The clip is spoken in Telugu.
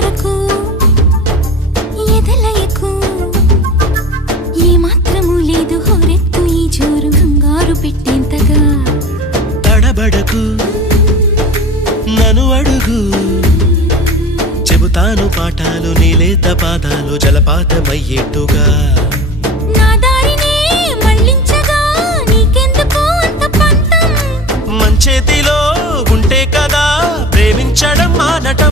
కొరకు ఎదలయకు ఏ మాత్రము లేదు హోరెత్తు ఈ జోరు కంగారు పెట్టేంతగా తడబడకు నన్ను అడుగు చెబుతాను పాఠాలు నీలేత పాదాలు జలపాతమయ్యేట్టుగా నా దారినే మళ్ళించగా నీకెందుకు అంత పంతం మంచేతిలో ఉంటే కదా ప్రేమించడం మానటం